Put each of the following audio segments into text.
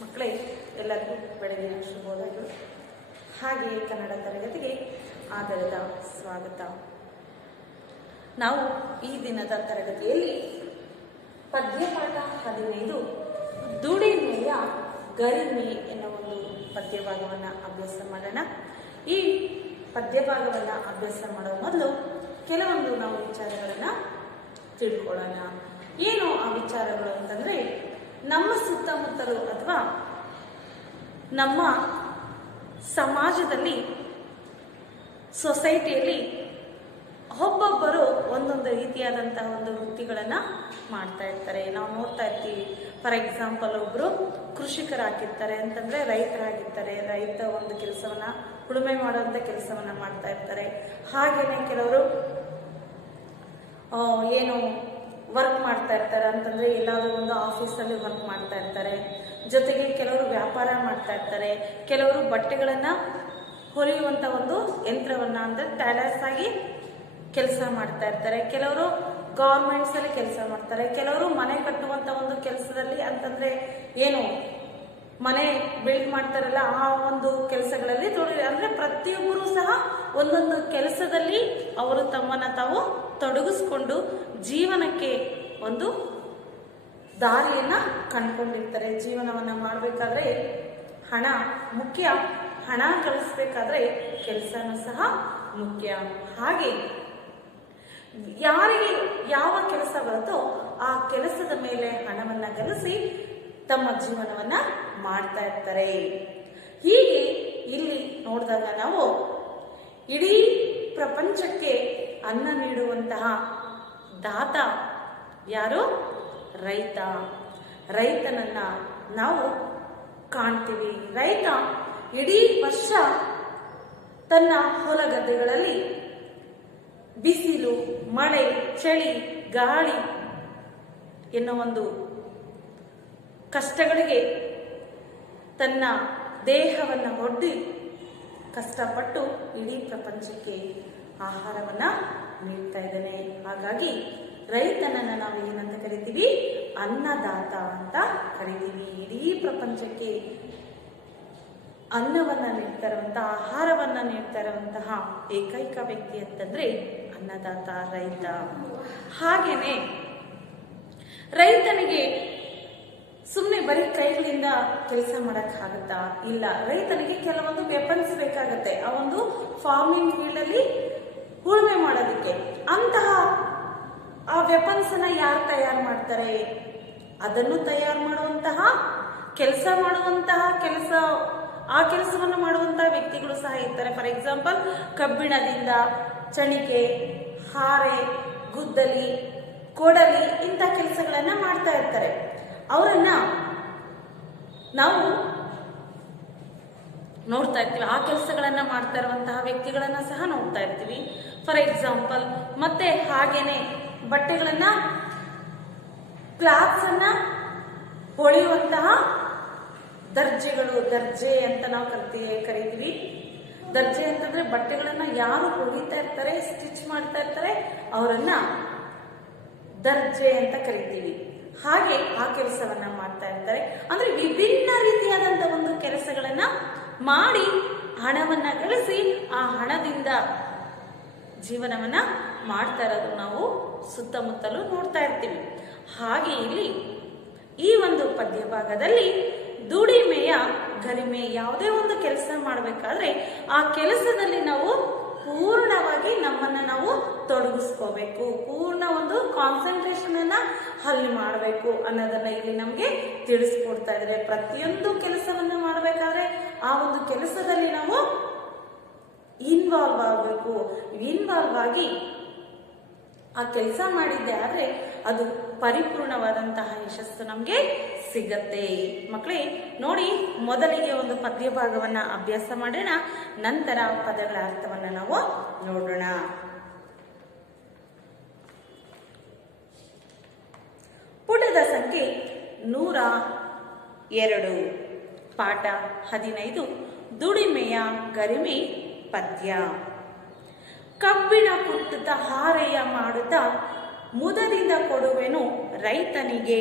ಮಕ್ಕಳೇ, ಎಲ್ಲರಿಗೂ ಬೆಳಗಿನ ಶುಭೋದಯಗಳು. ಹಾಗೆಯೇ ಕನ್ನಡ ತರಗತಿಗೆ ಆಧಾರದ ಸ್ವಾಗತ. ನಾವು ಈ ದಿನದ ತರಗತಿಯಲ್ಲಿ ಪದ್ಯಪಾಠ 15 ದುಡಿಮೆಯ ಗರಿಮೆ ಎನ್ನುವ ಒಂದು ಪದ್ಯಭಾಗವನ್ನು ಅಭ್ಯಾಸ ಮಾಡೋಣ. ಈ ಪದ್ಯಭಾಗವನ್ನು ಅಭ್ಯಾಸ ಮಾಡುವ ಮೊದಲು ಕೆಲವೊಂದು ನಾವು ವಿಚಾರಗಳನ್ನು ತಿಳ್ಕೊಳ್ಳೋಣ. ಏನು ಆ ವಿಚಾರಗಳು ಅಂತಂದರೆ, ನಮ್ಮ ಸುತ್ತಮುತ್ತಲು ಅಥವಾ ನಮ್ಮ ಸಮಾಜದಲ್ಲಿ, ಸೊಸೈಟಿಯಲ್ಲಿ ಒಬ್ಬೊಬ್ಬರು ಒಂದೊಂದು ರೀತಿಯಾದಂತಹ ಒಂದು ವೃತ್ತಿಗಳನ್ನು ಮಾಡ್ತಾ ಇರ್ತಾರೆ. ನಾವು ನೋಡ್ತಾ ಇರ್ತೀವಿ. ಫಾರ್ ಎಕ್ಸಾಂಪಲ್, ಒಬ್ಬರು ಕೃಷಿಕರಾಗಿರ್ತಾರೆ ಅಂತಂದರೆ ರೈತರಾಗಿರ್ತಾರೆ. ರೈತ ಒಂದು ಕೆಲಸವನ್ನು, ಉಳುಮೆ ಮಾಡುವಂಥ ಕೆಲಸವನ್ನು ಮಾಡ್ತಾ ಇರ್ತಾರೆ. ಹಾಗೆಯೇ ಕೆಲವರು ಏನು ವರ್ಕ್ ಮಾಡ್ತಾ ಇರ್ತಾರೆ ಅಂತಂದರೆ ಎಲ್ಲಾದರೂ ಒಂದು ಆಫೀಸಲ್ಲಿ ವರ್ಕ್ ಮಾಡ್ತಾ ಇರ್ತಾರೆ. ಜೊತೆಗೆ ಕೆಲವರು ವ್ಯಾಪಾರ ಮಾಡ್ತಾ ಇರ್ತಾರೆ. ಕೆಲವರು ಬಟ್ಟೆಗಳನ್ನು ಹೊಲಿಯುವಂಥ ಒಂದು ಯಂತ್ರವನ್ನು ಅಂದರೆ ಟೈಲರ್ಸ್ ಆಗಿ ಕೆಲಸ ಮಾಡ್ತಾ ಇರ್ತಾರೆ. ಕೆಲವರು ಗೌರ್ಮೆಂಟ್ಸಲ್ಲಿ ಕೆಲಸ ಮಾಡ್ತಾರೆ. ಕೆಲವರು ಮನೆ ಕಟ್ಟುವಂಥ ಒಂದು ಕೆಲಸದಲ್ಲಿ ಅಂತಂದರೆ ಏನು ಮನೆ ಬಿಲ್ಡ್ ಮಾಡ್ತಾರಲ್ಲ, ಆ ಒಂದು ಕೆಲಸಗಳಲ್ಲಿ ಅಂದರೆ ಪ್ರತಿಯೊಬ್ಬರೂ ಸಹ ಒಂದೊಂದು ಕೆಲಸದಲ್ಲಿ ಅವರು ತಮ್ಮನ್ನು ತಾವು ತೊಡಗಿಸ್ಕೊಂಡು ಜೀವನಕ್ಕೆ ಒಂದು ದಾರಿಯನ್ನು ಕಂಡುಕೊಂಡಿರ್ತಾರೆ. ಜೀವನವನ್ನು ಮಾಡಬೇಕಾದ್ರೆ ಹಣ ಮುಖ್ಯ. ಹಣ ಗಳಿಸ್ಬೇಕಾದ್ರೆ ಕೆಲಸನೂ ಸಹ ಮುಖ್ಯ. ಹಾಗೆ ಯಾರಿಗೆ ಯಾವ ಕೆಲಸ ಬರುತ್ತೋ ಆ ಕೆಲಸದ ಮೇಲೆ ಹಣವನ್ನು ಗಳಿಸಿ ತಮ್ಮ ಜೀವನವನ್ನ ಮಾಡ್ತಾ ಇರ್ತಾರೆ. ಹೀಗೆ ಇಲ್ಲಿ ನೋಡಿದಾಗ ನಾವು ಇಡೀ ಪ್ರಪಂಚಕ್ಕೆ ಅನ್ನ ನೀಡುವಂತಹ ದಾತ ಯಾರು? ರೈತ. ರೈತನನ್ನ ನಾವು ಕಾಣ್ತೀವಿ. ರೈತ ಇಡೀ ವರ್ಷ ತನ್ನ ಹೊಲ ಗದ್ದೆಗಳಲ್ಲಿ ಬಿಸಿಲು, ಮಳೆ, ಚಳಿ, ಗಾಳಿ ಎನ್ನುವ ಒಂದು ಕಷ್ಟಗಳಿಗೆ ತನ್ನ ದೇಹವನ್ನು ಒಡ್ಡಿ ಕಷ್ಟಪಟ್ಟು ಇಡೀ ಪ್ರಪಂಚಕ್ಕೆ ಆಹಾರವನ್ನು ನೀಡ್ತಾ ಇದ್ದಾನೆ. ಹಾಗಾಗಿ ರೈತನನ್ನು ನಾವು ಏನಂತ ಕರಿತೀವಿ? ಅನ್ನದಾತ ಅಂತ ಕರಿತೀವಿ. ಇಡೀ ಪ್ರಪಂಚಕ್ಕೆ ಅನ್ನವನ್ನು ನೀಡ್ತಾ ಇರುವಂತಹ, ಆಹಾರವನ್ನು ನೀಡ್ತಾ ಇರುವಂತಹ ಏಕೈಕ ವ್ಯಕ್ತಿ ಅಂತಂದ್ರೆ ಅನ್ನದಾತ ರೈತ. ಹಾಗೇನೆ ರೈತನಿಗೆ ಸುಮ್ಮನೆ ಬರೀ ಕೈಗಳಿಂದ ಕೆಲಸ ಮಾಡೋಕ್ಕಾಗತ್ತಾ? ಇಲ್ಲ. ರೈತನಿಗೆ ಕೆಲವೊಂದು ವೆಪನ್ಸ್ ಬೇಕಾಗತ್ತೆ ಆ ಒಂದು ಫಾರ್ಮಿಂಗ್ ಫೀಲ್ಡ್ ಅಲ್ಲಿ ಉಳುಮೆ ಮಾಡೋದಕ್ಕೆ. ಅಂತಹ ಆ ವೆಪನ್ಸ್ ಅನ್ನ ಯಾರು ತಯಾರು ಮಾಡ್ತಾರೆ? ಅದನ್ನು ತಯಾರು ಮಾಡುವಂತಹ, ಕೆಲಸ ಮಾಡುವಂತಹ, ಆ ಕೆಲಸವನ್ನು ಮಾಡುವಂತಹ ವ್ಯಕ್ತಿಗಳು ಸಹ ಇರ್ತಾರೆ. ಫಾರ್ ಎಕ್ಸಾಂಪಲ್, ಕಬ್ಬಿಣದಿಂದ ಚಣಿಕೆ, ಹಾರೆ, ಗುದ್ದಲಿ, ಕೊಡಲಿ ಇಂಥ ಕೆಲಸಗಳನ್ನ ಮಾಡ್ತಾ ಇರ್ತಾರೆ. ಅವರನ್ನ ನಾವು ನೋಡ್ತಾ ಇರ್ತೀವಿ. ಆ ಕೆಲಸಗಳನ್ನ ಮಾಡ್ತಾ ಇರುವಂತಹ ವ್ಯಕ್ತಿಗಳನ್ನ ಸಹ ನೋಡ್ತಾ ಇರ್ತೀವಿ. ಫಾರ್ ಎಕ್ಸಾಂಪಲ್, ಮತ್ತೆ ಹಾಗೇನೆ ಬಟ್ಟೆಗಳನ್ನ, ಕ್ಲಾತ್ಸ್ ಅನ್ನ ಹೊಳೆಯುವಂತಹ ದರ್ಜೆಗಳು, ದರ್ಜೆ ಅಂತ ನಾವು ಕರಿತೀವಿ. ದರ್ಜೆ ಅಂತಂದ್ರೆ ಬಟ್ಟೆಗಳನ್ನ ಯಾರು ಹೊಲಿತಾ ಇರ್ತಾರೆ, ಸ್ಟಿಚ್ ಮಾಡ್ತಾ ಇರ್ತಾರೆ, ಅವರನ್ನ ದರ್ಜೆ ಅಂತ ಕರಿತೀವಿ. ಹಾಗೆ ಆ ಕೆಲಸವನ್ನ ಮಾಡ್ತಾ ಇರ್ತಾರೆ. ಅಂದ್ರೆ ವಿಭಿನ್ನ ರೀತಿಯಾದಂತಹ ಒಂದು ಕೆಲಸಗಳನ್ನ ಮಾಡಿ ಹಣವನ್ನ ಗಳಿಸಿ ಆ ಹಣದಿಂದ ಜೀವನವನ್ನ ಮಾಡ್ತಾ ಇರೋದು ನಾವು ಸುತ್ತಮುತ್ತಲೂ ನೋಡ್ತಾ ಇರ್ತೀವಿ. ಹಾಗೆ ಇಲ್ಲಿ ಈ ಒಂದು ಪದ್ಯ ಭಾಗದಲ್ಲಿ ದುಡಿಮೆಯ ಗರಿಮೆ, ಯಾವುದೇ ಒಂದು ಕೆಲಸ ಮಾಡಬೇಕಾದ್ರೆ ಆ ಕೆಲಸದಲ್ಲಿ ನಾವು ಪೂರ್ಣವಾಗಿ ನಮ್ಮನ್ನ ನಾವು ತೊಡಗಿಸ್ಕೋಬೇಕು. ಪೂರ್ಣ ಒಂದು ಕಾನ್ಸಂಟ್ರೇಷನ್ ಅನ್ನ ಅಲ್ಲಿ ಮಾಡಬೇಕು ಅನ್ನೋದನ್ನ ಇಲ್ಲಿ ನಮ್ಗೆ ತಿಳಿಸ್ಕೊಡ್ತಾ ಇದ್ದಾರೆ. ಪ್ರತಿಯೊಂದು ಕೆಲಸವನ್ನ ಮಾಡಬೇಕಾದ್ರೆ ಆ ಒಂದು ಕೆಲಸದಲ್ಲಿ ನಾವು ಇನ್ವಾಲ್ವ್ ಆಗಬೇಕು. ಇನ್ವಾಲ್ವ್ ಆಗಿ ಆ ಕೆಲಸ ಮಾಡಿದ್ದೆ ಆದ್ರೆ ಅದು ಪರಿಪೂರ್ಣವಾದಂತಹ ಯಶಸ್ಸು ನಮ್ಗೆ ಸಿಗತ್ತೆ. ಮಕ್ಕಳೇ ನೋಡಿ, ಮೊದಲಿಗೆ ಒಂದು ಪದ್ಯ ಭಾಗವನ್ನ ಅಭ್ಯಾಸ ಮಾಡೋಣ. ನಂತರ ಪದಗಳ ಅರ್ಥವನ್ನ ನಾವು ನೋಡೋಣ. ಪುಟದ ಸಂಖ್ಯೆ 102, ಪಾಠ 15, ದುಡಿಮೆಯ ಗರಿಮೆ ಪದ್ಯ. ಕಬ್ಬಿಣ ಕುಟ್ಟುತ್ತ ಹಾರೆಯ ಮಾಡುತ್ತಾ ಮುದದಿಂದ ಕೊಡುವೆನು ರೈತನಿಗೆ,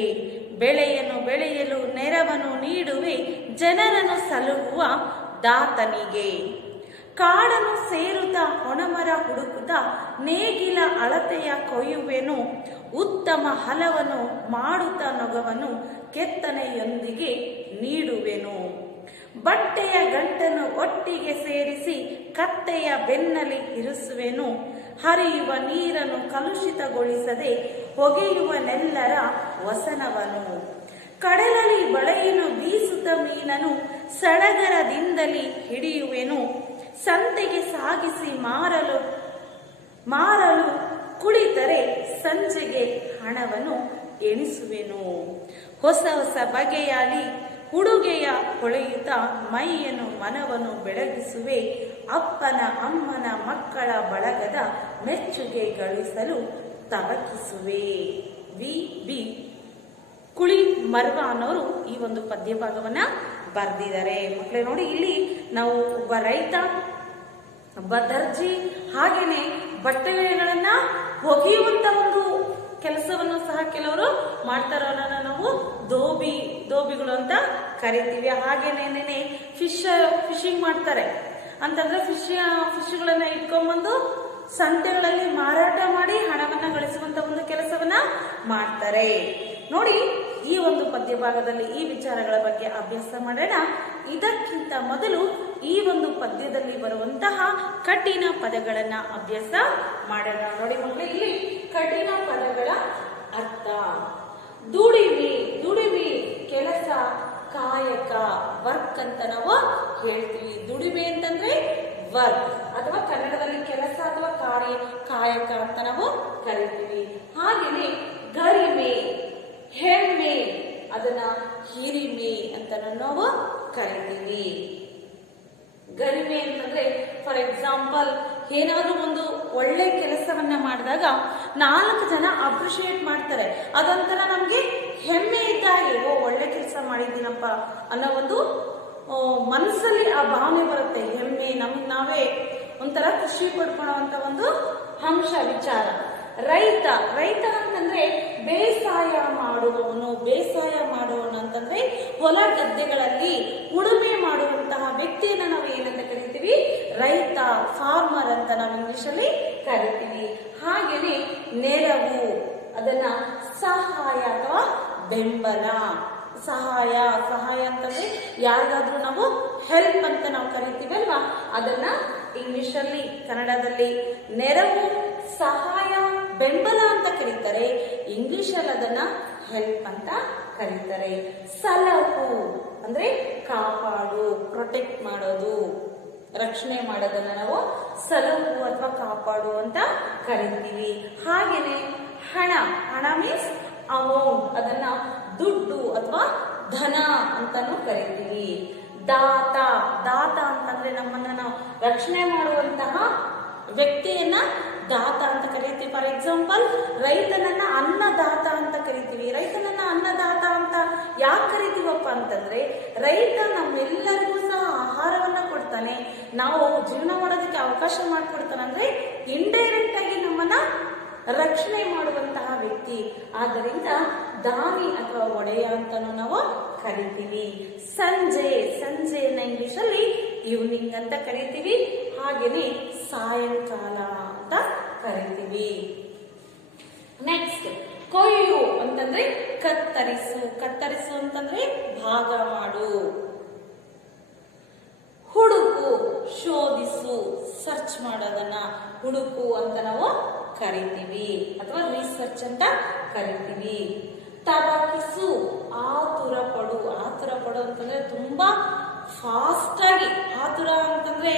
ಬೆಳೆಯನ್ನು ಬೆಳೆಯಲು ನೆರವನ್ನು ನೀಡುವೆ ಜನರನ್ನು ಸಲಹುವ ದಾತನಿಗೆ. ಕಾಡನ್ನು ಸೇರುತ್ತಾ ಹೊಣಮರ ಹುಡುಕುತ್ತಾ ನೇಗಿಲ ಅಳತೆಯ ಕೊಯ್ಯುವೆನು, ಉತ್ತಮ ಹಲವನ್ನು ಮಾಡುತ್ತಾ ನೊಗವನ್ನು ಕೆತ್ತನೆಯೊಂದಿಗೆ ನೀಡುವೆನು. ಬಟ್ಟೆಯ ಗಂಟನ್ನು ಒಟ್ಟಿಗೆ ಸೇರಿಸಿ ಕತ್ತೆಯ ಬೆನ್ನಲಿ ಇರಿಸುವೆನು, ಹರಿಯುವ ನೀರನ್ನು ಕಲುಷಿತಗೊಳಿಸದೆ ಹೊಗೆಯುವನೆಲ್ಲರ ವಸನವನು. ಕಡಲಲ್ಲಿ ಬಳೆಯನ್ನು ಬೀಸುತ್ತ ಮೀನನು ಸಡಗರದಿಂದಲೇ ಹಿಡಿಯುವೆನು, ಸಂತೆಗೆ ಸಾಗಿಸಿ ಮಾರಲು ಕುಳಿತರೆ ಸಂಜೆಗೆ ಹಣವನ್ನು ಎಣಿಸುವೆನು. ಹೊಸ ಹೊಸ ಬಗೆಯಾಗಿ ಉಡುಗೆಯ ಹೊಳೆಯುತ್ತಾ ಮೈಯನ್ನು ಮನವನ್ನು ಬೆಳಗಿಸುವೆ, ಅಪ್ಪನ ಅಮ್ಮನ ಮಕ್ಕಳ ಬಳಗದ ಮೆಚ್ಚುಗೆ ಗಳಿಸಲು ತವಕಿಸುವೆ. ವಿ ಕುಳಿ ಮರ್ವ ಅನ್ನೋರು ಈ ಒಂದು ಪದ್ಯ ಭಾಗವನ್ನ ಬರೆದಿದ್ದಾರೆ. ಮಕ್ಕಳೇ ನೋಡಿ, ಇಲ್ಲಿ ನಾವು ಒಬ್ಬ ರೈತ, ಒಬ್ಬ ದರ್ಜಿ, ಹಾಗೇನೆ ಬಟ್ಟೆಗಳನ್ನ ಒಗೆಯುವಂತ ಒಂದು ಕೆಲಸವನ್ನು ಸಹ ಕೆಲವರು ಮಾಡ್ತಾರೋನ್ನ ನಾವು ದೋಬಿಗಳು ಅಂತ ಕರಿತೀವಿ. ಹಾಗೇನೇನೆ ಫಿಶಿಂಗ್ ಮಾಡ್ತಾರೆ ಅಂತಂದ್ರೆ ಫಿಶ್ಗಳನ್ನ ಇಟ್ಕೊಂಡ್ಬಂದು ಸಂತೆಗಳಲ್ಲಿ ಮಾರಾಟ ಮಾಡಿ ಹಣವನ್ನ ಗಳಿಸುವಂತ ಒಂದು ಕೆಲಸವನ್ನ ಮಾಡ್ತಾರೆ. ನೋಡಿ, ಈ ಒಂದು ಪದ್ಯ ಭಾಗದಲ್ಲಿ ಈ ವಿಚಾರಗಳ ಬಗ್ಗೆ ಅಭ್ಯಾಸ ಮಾಡೋಣ. ಇದಕ್ಕಿಂತ ಮೊದಲು ಈ ಒಂದು ಪದ್ಯದಲ್ಲಿ ಬರುವಂತಹ ಕಠಿಣ ಪದಗಳನ್ನ ಅಭ್ಯಾಸ ಮಾಡೋಣ. ನೋಡಿ ಮಕ್ಕಳು, ಇಲ್ಲಿ ಕಠಿಣ ಪದಗಳ ಅರ್ಥ: ದುಡಿಮೆ ಕೆಲಸ, ಕಾಯಕ, ವರ್ಕ್ ಅಂತ ನಾವು ಹೇಳ್ತೀವಿ. ದುಡಿಮೆ ಅಂತಂದ್ರೆ ವರ್ಕ್, ಅಥವಾ ಕನ್ನಡದಲ್ಲಿ ಕೆಲಸ ಅಥವಾ ಕಾಯಕ ಅಂತ ನಾವು ಕರಿತೀವಿ. ಹಾಗೆಯೇ ಗರಿಮೆ, ಹೆಮ್ಮೆ, ಅದನ್ನ ಹಿರಿಮೆ ಅಂತ ನಾವು ಕರಿತೀವಿ. ಗರಿಮೆ ಅಂತಂದ್ರೆ ಫಾರ್ ಎಕ್ಸಾಂಪಲ್, ಏನಾದ್ರೂ ಒಂದು ಒಳ್ಳೆ ಕೆಲಸವನ್ನ ಮಾಡಿದಾಗ 4 ಜನ ಅಪ್ರಿಶಿಯೇಟ್ ಮಾಡ್ತಾರೆ, ಅದೊಂಥರ ನಮ್ಗೆ ಹೆಮ್ಮೆ ಇದ್ದಾಗೆ, ಒಳ್ಳೆ ಕೆಲಸ ಮಾಡಿದ್ದೀನಪ್ಪ ಅನ್ನೋ ಒಂದು ಮನಸ್ಸಲ್ಲಿ ಆ ಭಾವನೆ ಬರುತ್ತೆ. ಹೆಮ್ಮೆ, ನಮ್ಗೆ ನಾವೇ ಒಂಥರ ಖುಷಿ ಪಡ್ಕೊಳ್ಳುವಂತ ಒಂದು ಅಂಶ, ವಿಚಾರ. ರೈತ ಅಂತಂದ್ರೆ ಬೇಸಾಯ ಮಾಡುವವನು ಅಂತಂದ್ರೆ ಹೊಲ ಗದ್ದೆಗಳಲ್ಲಿ ಉಳುಮೆ ಮಾಡುವಂತಹ ವ್ಯಕ್ತಿಯನ್ನ ನಾವು ಏನಂತ ಕರಿತೀವಿ? ರೈತ, ಫಾರ್ಮರ್ ಅಂತ ನಾವು ಇಂಗ್ಲಿಷ್ ಅಲ್ಲಿ ಕರಿತೀವಿ. ಹಾಗೇನೆ ನೆರವು, ಅದನ್ನ ಸಹಾಯ ಅಥವಾ ಬೆಂಬಲ. ಸಹಾಯ ಅಂತಂದ್ರೆ ಯಾರಿಗಾದ್ರೂ ನಾವು ಹೆಲ್ಪ್ ಅಂತ ನಾವು ಕರಿತೀವಿ ಅಲ್ವಾ, ಅದನ್ನ ಇಂಗ್ಲಿಷ್ ಅಲ್ಲಿ, ಕನ್ನಡದಲ್ಲಿ ನೆರವು, ಸಹಾಯ, ಬೆಂಬಲ ಅಂತ ಕರೀತಾರೆ. ಇಂಗ್ಲಿಷ್ ಅಲ್ಲಿ ಅದನ್ನ ಹೆಲ್ಪ್ ಅಂತ ಕರೀತಾರೆ. ಸಲಹು ಅಂದ್ರೆ ಕಾಪಾಡು, ಪ್ರೊಟೆಕ್ಟ್ ಮಾಡೋದು, ರಕ್ಷಣೆ ಮಾಡೋದನ್ನ ನಾವು ಸಲಹು ಅಥವಾ ಕಾಪಾಡು ಅಂತ ಕರಿತೀವಿ. ಹಾಗೇನೆ ಹಣ ಮೀನ್ಸ್ ಅಮೌಂಟ್, ಅದನ್ನ ದುಡ್ಡು ಅಥವಾ ಧನ ಅಂತಾನು ಕರಿತೀವಿ. ದಾತ ಅಂತಂದ್ರೆ ನಮ್ಮನ್ನ ನಾವು ರಕ್ಷಣೆ ಮಾಡುವಂತಹ ವ್ಯಕ್ತಿಯನ್ನ ದಾತ ಅಂತ ಕರಿತೀವಿ. ಫಾರ್ ಎಕ್ಸಾಂಪಲ್, ರೈತನನ್ನ ಅನ್ನದಾತ ಅಂತ ಕರಿತೀವಿ. ರೈತನನ್ನ ಅನ್ನದಾತ ಅಂತ ಯಾಕೆ ಕರಿತೀವಪ್ಪ ಅಂತಂದ್ರೆ, ರೈತ ನಮ್ಮೆಲ್ಲರಿಗೂ ಸಹ ಆಹಾರವನ್ನ ಕೊಡ್ತಾನೆ, ನಾವು ಜೀವನ ಮಾಡೋದಕ್ಕೆ ಅವಕಾಶ ಮಾಡಿಕೊಡ್ತಾನೆ. ಅಂದ್ರೆ ಇಂಡೈರೆಕ್ಟ್ ಆಗಿ ನಮ್ಮನ್ನ ರಕ್ಷಣೆ ಮಾಡುವಂತಹ ವ್ಯಕ್ತಿ. ಆದ್ದರಿಂದ ದಾನಿ ಅಥವಾ ಒಡೆಯ ಅಂತಾನು ನಾವು ಕರಿತೀವಿ. ಸಂಜೆಯನ್ನ ಇಂಗ್ಲಿಷ್ ಅಲ್ಲಿ ಈವ್ನಿಂಗ್ ಅಂತ ಕರಿತೀವಿ. ಹಾಗೇನೆ ಸಾಯಂಕಾಲ ಅಂತ ಕರಿತೀವಿ. ನೆಕ್ಸ್ಟ್, ಕೊಯ್ಯು ಅಂತಂದ್ರೆ ಕತ್ತರಿಸು ಅಂತಂದ್ರೆ ಭಾಗ ಮಾಡು. ಹುಡುಕು, ಶೋಧಿಸು, ಸರ್ಚ್ ಮಾಡೋದನ್ನ ಹುಡುಕು ಅಂತ ನಾವು ಕರಿತೀವಿ, ಅಥವಾ ರಿಸರ್ಚ್ ಅಂತ ಕರಿತೀವಿ. ತವಕಿಸು, ಆತುರ ಪಡು ಅಂತಂದ್ರೆ ತುಂಬಾ ಫಾಸ್ಟ್ ಆಗಿ. ಆತುರ ಅಂತಂದ್ರೆ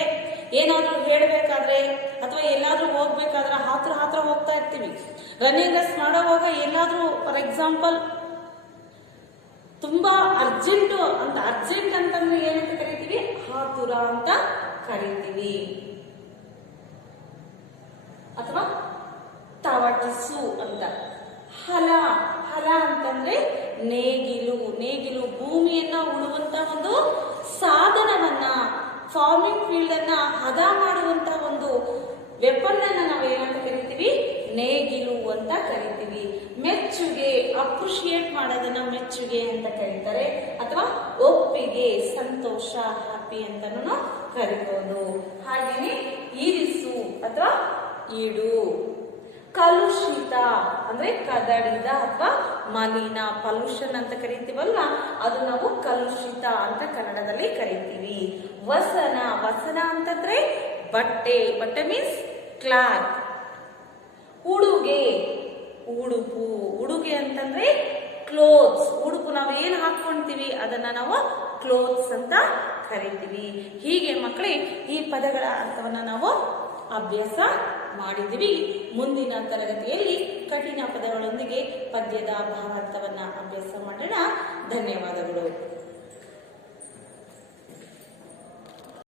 ಏನಾದ್ರೂ ಹೇಳ್ಬೇಕಾದ್ರೆ ಅಥವಾ ಎಲ್ಲಾದ್ರೂ ಹೋಗ್ಬೇಕಾದ್ರೆ ಹಾತ್ರ ಹೋಗ್ತಾ ಇರ್ತೀವಿ. ರನ್ನಿಂಗ್ ರೇಸ್ ಮಾಡೋವಾಗ ಎಲ್ಲಾದ್ರೂ ಫಾರ್ ಎಕ್ಸಾಂಪಲ್ ತುಂಬಾ ಅರ್ಜೆಂಟ್ ಅಂತಂದ್ರೆ ಏನಂತ ಕರಿತೀವಿ? ಆತುರ ಅಂತ ಕರಿತೀವಿ. ಅಥವಾ ತವಕಿಸು ಅಂತ. ಹಲ ಅಂತಂದ್ರೆ ನೇಗಿಲು ಭೂಮಿಯನ್ನ ಉಳುವಂತ ಒಂದು ಸಾಧನವನ್ನ, ಫಾರ್ಮಿಂಗ್ ಫೀಲ್ಡ್ ಅನ್ನ ಹದ ಮಾಡುವಂತ ಒಂದು ವೆಪನ್ ಅನ್ನ ನಾವು ಏನಂತ ಕರಿತೀವಿ? ನೇಗಿಲು ಅಂತ ಕರಿತೀವಿ. ಮೆಚ್ಚುಗೆ, ಅಪ್ರಿಶಿಯೇಟ್ ಮಾಡೋದನ್ನ ಮೆಚ್ಚುಗೆ ಅಂತ ಕರೀತಾರೆ. ಅಥವಾ ಒಪ್ಪಿಗೆ, ಸಂತೋಷ, ಹ್ಯಾಪಿ ಅಂತಾನು ಕರಿಬಹುದು. ಹಾಗೇನೆ ಇರಿಸು ಅಥವಾ ಇಡು. ಕಲುಷಿತ ಅಂದ್ರೆ ಕದಡಿದ ಅಥವಾ ಮಲಿನ, ಪೊಲ್ಯೂಷನ್ ಅಂತ ಕರಿತೀವಲ್ಲ, ಅದು ನಾವು ಕಲುಷಿತ ಅಂತ ಕನ್ನಡದಲ್ಲಿ ಕರಿತೀವಿ. ವಸನ, ವಸನ ಅಂತಂದ್ರೆ ಬಟ್ಟೆ, ಬಟ್ಟೆ ಮೀನ್ಸ್ ಕ್ಲಾತ್. ಉಡುಗೆ, ಉಡುಪು, ಉಡುಗೆ ಅಂತಂದ್ರೆ ಕ್ಲೋತ್ಸ್. ಉಡುಪು ನಾವು ಏನು ಹಾಕೊಂತೀವಿ ಅದನ್ನ ನಾವು ಕ್ಲೋತ್ಸ್ ಅಂತ ಕರಿತೀವಿ. ಹೀಗೆ ಮಕ್ಕಳೇ ಈ ಪದಗಳ ಅರ್ಥವನ್ನ ನಾವು ಅಭ್ಯಾಸ ಮಾಡಿದ್ವಿ. ಮುಂದಿನ ತರಗತಿಯಲ್ಲಿ ಕಠಿಣ ಪದಗಳೊಂದಿಗೆ ಪದ್ಯದ ಭಾವಾರ್ಥವನ್ನ ಅಭ್ಯಾಸ ಮಾಡೋಣ. ಧನ್ಯವಾದಗಳು.